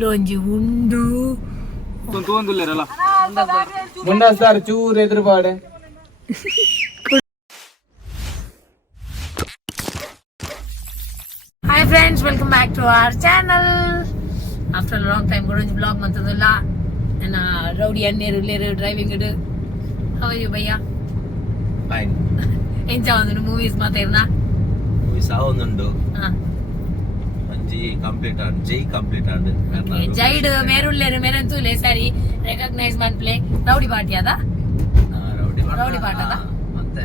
ಇಲ್ಲೊಂಜಿ ಉಂಡು ಮುಂಡಾಸ್ತಾರ ಚೂರು ಎದುರು ಬಾಡೆ. Hi friends, welcome back to our channel. After long time ಕೂಡ ಬ್ಲಾಗ್ ಮಂತದಲ್ಲ. ನನ್ನ ರೌಡಿ ಅನ್ನೇರು ಲೇರು ಡ್ರೈವಿಂಗ್ ಇಡು. ಹೌ ಯು ಭಯ್ಯ? ಫೈನ್. ಎಂಚ ಒಂದು ಮೂವೀಸ್ ಮಾತಾಡ್ನಾ? ಮೂವೀಸ್ ಆವೊಂದುಂಡು. ಕಂಪ್ಲೀಟ್ ಆಂಡ್ ಜೈ ಕಂಪ್ಲೀಟ್ ಆಂಡ್ ಜೈಡ್ ಮೇರುಲ್ಲೇರು ಮೇರಂತೂಲೆ ಸರಿ ರೆಕಗ್ನೈಸ್ ಮಾಡ್ಪ್ಲೆ ರೌಡಿ ಪಾರ್ಟಿ ಅದ ರೌಡಿ ಪಾರ್ಟ್ ಅದ ಮತ್ತೆ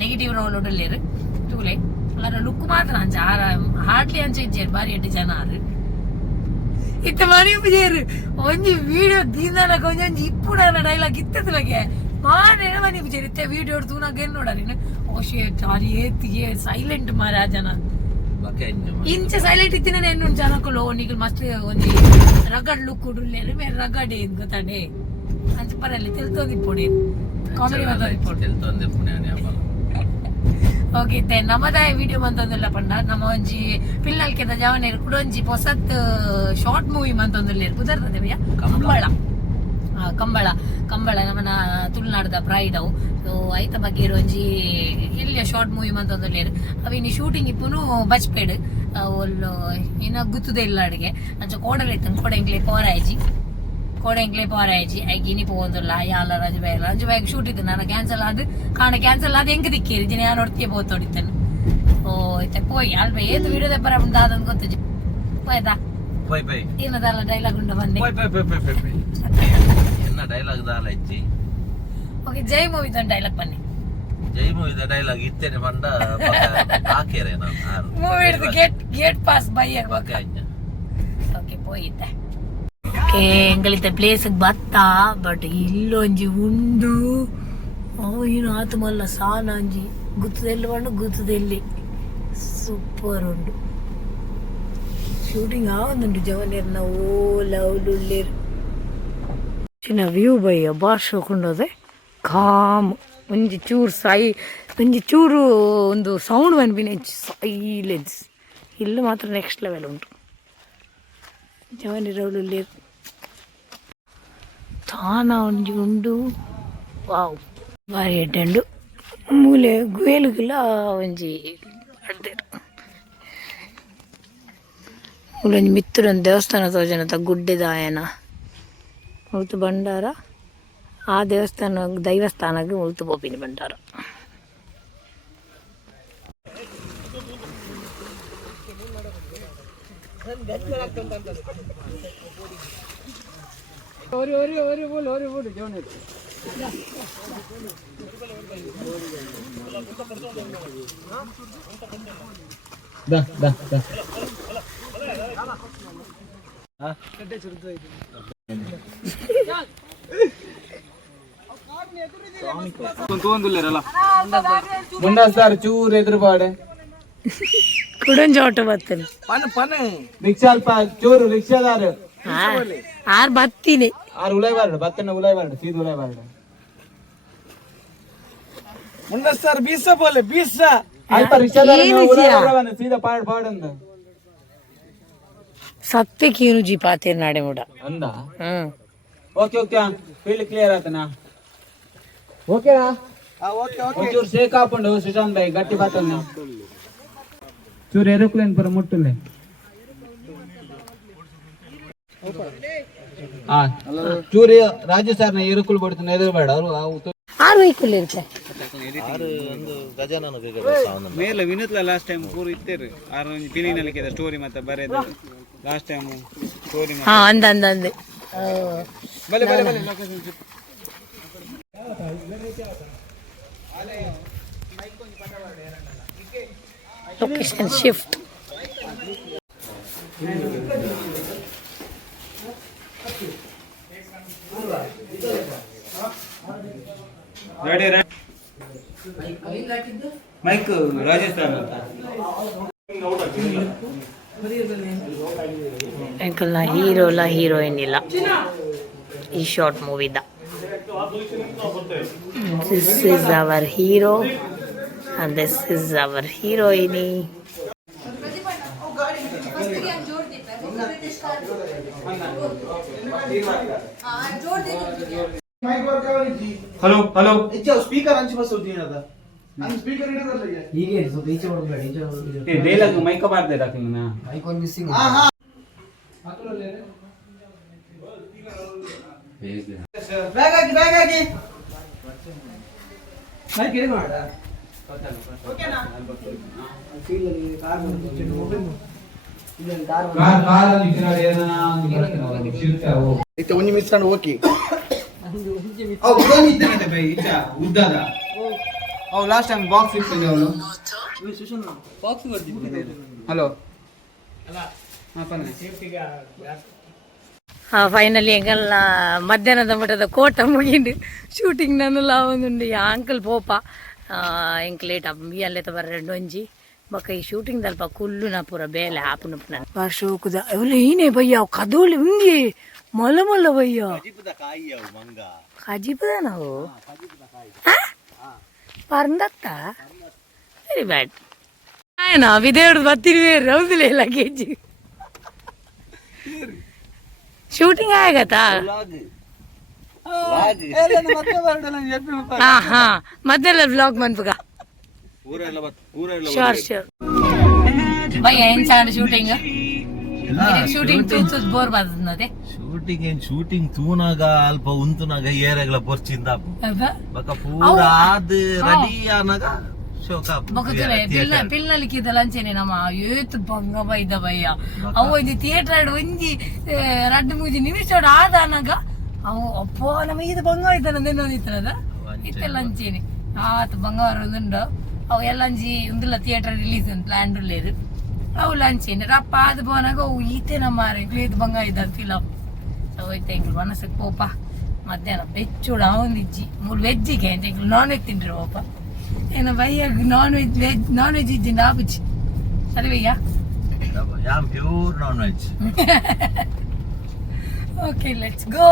ನೆಗೆಟಿವ್ ರೋಲ್ ಉಡಲ್ಲೇರು ತೂಲೆ ಅಲ್ಲ ಲುಕ್ ಮಾತ್ರ ಅಂಚ ಹಾರ್ಡ್ಲಿ ಅಂಚ ಇಜ್ಜೇರು ಬಾರಿ ಎಡ್ಡು ಜನ ಆರು ಇತ್ತ ಮನೆ ಪೂಜೇರು ಒಂಜಿ ವಿಡಿಯೋ ದೀನಾನ ಕೊಂಚ ಇಪ್ಪುಡ ಡೈಲಾಗ್ ಇತ್ತದ ಬಗ್ಗೆ ಮಾರೇನ ಮನೆ ಪೂಜೇರು ಇತ್ತೆ ವಿಡಿಯೋ ತೂನಾಗ ಏನ್ ನೋಡ ನೀನು ಓಶೇ ಚಾರಿ ಏತಿಗೆ ಸೈಲೆಂಟ್ ಮಾರ ಜನ ಇಂಚ ಸೈಲೆಂಟ್ ಇತ್ತಿನ ಏನು ಜನಕ್ಕಲು ನೀಗ ಮಸ್ತ್ ಒಂಜಿ ರಗಡ್ ಲುಕ್ ಉಡುಲ್ಲೇರು ಮೇರೆ ರಗಡ್ ಏನ್ ಗೊತ್ತಾಂಡೆ ಅಂಚ ಪರಲ್ಲಿ ತಿಳ್ತೋದಿಪ್ಪುಡಿ ಕಾಮಿಡಿ ಮಾತಾಡಿಪ್ಪುಡು ಓಕೆ ನಮ್ಮದ ವಿಡಿಯೋ ಮಂತೊಂದುಲ್ಲ ಪಂಡ ನಮ್ಮ ಒಂಜಿ ಪಿಲ್ಲಲ್ಕೆದ ಜವನೇರು ಕುಡೊಂಜಿ ಹೊಸತ್ ಶಾರ್ಟ್ ಮೂವಿ ಮಂತೊಂದುಲ್ಲೇರು ಕುದರ್ತದೆ ಭಯ್ಯ ಕಂಬಳ ನಮ್ಮನ ತುಳುನಾಡದ ಪ್ರೈಡ್ ಅವು ಸೊ ಐತ ಬಗ್ಗೆ ಒಂಜಿ ಇಲ್ಲಿಯ ಶಾರ್ಟ್ ಮೂವಿ ಮಂತೊಂದುಲ್ಲೇರು ಅವಿನಿ ಶೂಟಿಂಗ್ ಇಪ್ಪುನು ಬಚ್ಪೇಡ್ ಒಲ್ಲು ಇನ್ನ ಗುತ್ತುದೇ ಇಲ್ಲ ಅಡಿಗೆ ಅಂಚ ಕೋಡಲ್ ಇತ್ತು ಕೋಡೆಂಕ್ಲೆ ಪಾರಾಯ್ಜಿ ಐಗಿ ಇನಿ ಪೋಂದುಲ್ಲ ಯಾಲ ರಜು ಬೈಗ್ ಶೂಟ್ ಇತ್ತು ನಾನು ಕ್ಯಾನ್ಸಲ್ ಆದ ಹೆಂಗ್ ದಿಕ್ಕೇರಿ ಜನ ಯಾರು ಹೊಡ್ತಿಯ ಬೋತೋಡಿತ್ತೇನೆ ಓ ಐತೆ ಪೋಯ್ ಅಲ್ವ ಏದು ವಿಡಿಯೋದ ಪರ ಮುಂದಾದಂದು ಗೊತ್ತು ಹೋಯ್ತಾ ಏನದಲ್ಲ ಡೈಲಾಗ್ ಉಂಡು ಬಂದೆ ಡೈಲಾಗ್ ದಾಲ ಇಜ್ಜಿ ಓಕೆ ಜೈ ಮೂವಿ ಡೈಲಾಗ್ ಬನ್ನಿ ಜೈ ಮೂವಿದ ಡೈಲಾಗ್ ಇತ್ತೇನೆ ಬಂಡ ಹಾಕೇರೆ ನಾನು ಮೂವಿ ಹಿಡಿದು ಗೇಟ್ ಪಾಸ್ ಬೈಯ ಓಕೆ ಪೋಯಿದ್ದೆ ಓಕೆ ಎಂಗಳಿದ್ದ ಪ್ಲೇಸ್ಗೆ ಬತ್ತ ಬಟ್ ಇಲ್ಲೊಂಜಿ ಉಂಡು ಏನು ಆತು ಮಲ್ಲ ಸಾನಂಜಿ ಗುತ್ತದೆಲ್ಲಿ ಬಂಡು ಗುತ್ತದೆಲ್ಲಿ ಸೂಪರ್ ಉಂಡು ಶೂಟಿಂಗ್ ಆವೊಂದುಂಡು ಜವನೇರ್ನ ಲವ್ಲುಳ್ಳೇರು ಚಿನ್ನ ವ್ಯೂ ಬಯ್ಯ ಬಾರ್ಶ್ ಹೋಕೊಂಡೋದೆ ಕಾಮ್ ಒಂಜಿ ಚೂರು ಒಂದು ಸೌಂಡ್ ಬಂದ್ಬಿನ ಸೈಲೆನ್ಸ್ ಇಲ್ಲಿ ಮಾತ್ರ ನೆಕ್ಸ್ಟ್ ಲೆವೆಲ್ ಉಂಟು ಜವನಿರವಳುಳ್ಳೇರು ತಾನ ಒಂಜಿ ಉಂಡು ವಾವ್ ಬಾರಿ ಎಡ್ಡೆಂಡು ಮೂಲೆ ಗುಯಲುಗಿಲ್ಲ ಒಂಜಿ ಅಡ್ದೇರು ಮೂಲೊಂಜಿ ಮಿತ್ತುಡೊಂದು ದೇವಸ್ಥಾನ ತೋಜನದ ಗುಡ್ಡೆದಾಯನ ಉಳ್ತು ಬಂಡಾರ ಆ ದೈವಸ್ಥಾನಕ್ಕೆ ಉಳ್ತು ಪೋಪಿನಿ ಬಂಡಾರ ಮುಂಡಾಸ್ತಾರ ಚೂರು ಎದುರು ಬಾಡೆ ಕುಡೊಂಜಿ ಆಟೋ ಬರ್ತೇನೆ ರಿಕ್ಷಾ ಅಲ್ಪ ಚೂರು ರಿಕ್ಷಾದಾರ ಆರ್ ಬತ್ತೀನಿ ಆರು ಉಳೈ ಬಾರ್ಡು ಬತ್ತನ ಉಳೈ ಬಾರ್ಡು ಸೀದ ಉಳೈ ಬಾರ್ಡು ಮುಂಡಾಸ್ತಾರ ಬೀಸ ಬೋಲೆ ಬೀಸ ಅಲ್ಪ ರಿಕ್ಷಾದಾರ ಸೀದಾ ಪಾಡಂದ ಸತ್ಯಕ್ಕೆ ಏನು ಜಿ ಪಾತೇರ್ ನಾಡೆ ಮೂಡ ಅಂದ ಓಕೆ ಫೀಲ್ಡ್ ಕ್ಲಿಯರ್ ಆತನಾ ಓಕೆನಾ ಒಂಚೂರು ಶೇಕ್ ಹಾಕೊಂಡು ಸುಶಾಂತ್ ಭಾಯಿ ಗಟ್ಟಿ ಬಾತನ್ನ ಚೂರು ಏರೋಪ್ಲೇನ್ ಪರ ಮುಟ್ಟಲೆ ಚೂರು ರಾಜು ಸರ್ನ ಏರೋಕ್ಳು ಬಿಡ್ತಾನೆ ಎದುರು ಬೇಡ ಅವರು ಆರು ವೆಹಿಕಲ್ ಇರುತ್ತೆ ಮೇಲೆ ವಿನೋತ್ಲ ಲಾಸ್ಟ್ ಟೈಮ್ ಪೂರ ಇತ್ತೇರು ಆರು ಫೀಲಿಂಗ್ ನಲ್ಲಿ ಸ್ಟೋರಿ ಮತ್ತೆ ಬರೆದ ಲಾಸ್ಟ್ ಟೈಮ್ ಸ್ಟೋರಿ ಅಂದೆ ಲೊಕೇಶನ್ ಶಿಫ್ಟ್ ಮೈಕ್ ರಾಜಸ್ಥಾನ ಅಂಕಲ್ನ ಹೀರೋಯಿನ್ ಇಲ್ಲ ಈ ಶಾರ್ಟ್ ಮೂವಿದ. This is our hero and this is our heroine. Hello hello speaker ಹಂಚಿ ಬಸ್ ಸ್ಪೀಕರ್ ಹೀಗೆ ಸ್ವಲ್ಪ ಈಚೆ ಹೋಗ್ಬೇಡ ಈಚೆ ಹೋಗ್ಬೇಡ ಡೈಲಾಗ್ ಮೈಕ ಬಾರ್ದೆ ಹಾಕ್ಲಿನ ಮೈಕ್ ಒಂದು ಮಿಸ್ಸಿಂಗ್ ಬ್ಯಾಗ್ ಹಾಕಿ ಬ್ಯಾಗ್ ಹಾಕಿ ಒಂಜಿ ಮಿಸ್ಕೊಂಡು ಹೋಗಿ ಉದ್ದದ ಅವು ಲಾಸ್ಟ್ ಟೈಮ್ ಬಾಕ್ಸ್ ಇಟ್ಟಿದ್ದೆ ಅವನು ಹಲೋ ಫೈನಲಿ ಎಂಗಲ್ನ ಮಧ್ಯಾಹ್ನದ ಮಟ್ಟದ ಕೋಟ ಮುಗಿಂಡು ಶೂಟಿಂಗ್ ನನ್ನೆಲ್ಲ ಒಂದು ಅಂಕಲ್ ಪೋಪ ಎಂಕ್ ಲೇಟ್ ಬಿಯಲ್ಲೈತ ಬರ್ರೆಂಡು ಒಂಜಿ ಬೊಕ್ಕ ಈ ಶೂಟಿಂಗ್ ದಲ್ಪ ಕುಲ್ಲು ನಾ ಪೂರ ಬೇಲೆ ಆಪುನು ಶೋಕುದ ಅವಳು ಏನೇ ಬಯ್ಯ ಕದೋಳಿ ಹಿಂಗೆ ಮಲ್ಲ ಮಲ್ಲ ಬಯ್ಯ ಖಜಿಪದ ನಾವು ಪರಂದತ್ತ ವೆರಿ ಬ್ಯಾಡ್ ಆಯ್ನಾ ವಿದೇವ್ರದ್ದು ಬರ್ತೀರಿ ರೌದಿಲ್ಲ ಲಗೇಜ್ ಶೂಟಿಂಗ್ ಆಗತ್ತಾ ಹಾ ಹಾ ಮದ್ದೆಲ್ಲ ವ್ಲಾಗ್ ಮನ್ಪುಗ ಶೋರ್ ಶೋರ್ ಭಯ ಏನ್ ಚಾಂಡ್ ಶೂಟಿಂಗ್ ಶೂಟಿಂಗ್ ತೂತು ಬೋರ್ ಬರ್ತದೆ ಶೂಟಿಂಗ್ ತೂನಾಗ ಅಲ್ಪ ಉಂತುನಾಗ ಏರೆಗ್ಲ ಪೊರ್ಚಿಂದ ಬಕ ಪೂರ ಆದ್ ರೆಡಿ ಆನಾಗ ಪಿಲ್ನಲಿಕ್ಕಿದ ಲಂಚನೆ ನಮ್ಮ ಏತು ಬಂಗ ಬೈದ ಬಯ್ಯ ಅವು ಒಂಜಿ ಥಿಯೇಟರ್ ಒಂಜಿ 2-3 ನಿಮಿಷ ಆದಾನಾಗ ಅವು ಅಪ್ಪ ನಮ್ಮ ಇದು ಬಂಗ ಇದ್ದಾನದ ಇತ್ತೆ ಲಂಚೇನೆ ಆತ ಬಂಗಾರ ಉಂಡು ಅವು ಎಲ್ಲಂಜಿ ಉಂದಿಲ್ಲ ಥಿಯೇಟರ್ ರಿಲೀಸ್ ಪ್ಲಾನ್ ಉಳ್ಳೇರು ಅವು ಲಂಚೇನೆ ರಪ್ಪ ಅದು ಬೋನಾಗ ಅವು ಈತೆ ನಮ್ಮ ಇದು ಬಂಗ ಇದ್ದ ಫಿಲಮ್ ಹೋಯ್ತು ಎಂಗ್ಳು ಮನಸ್ಸಿಗೆ ಪೋಪ ಮಧ್ಯಾಹ್ನ ಬೆಚ್ಚುಡ ಒಂದಿಜ್ಜಿ 3 ವೆಜ್ಜಿಗೆ ಅಂತ ಎಂಗ್ಳು ನಾನ್ ವೆಜ್ ತಿಂಡ್ರು ಪೋಪ ಏನ ಭಯ್ಯ ನಾನ್ ವೆಜ್ ಇದ್ದಿಂದ ಆಪುಚ್ಚಿ ಸರಿ bhaiya pure non veg okay let's go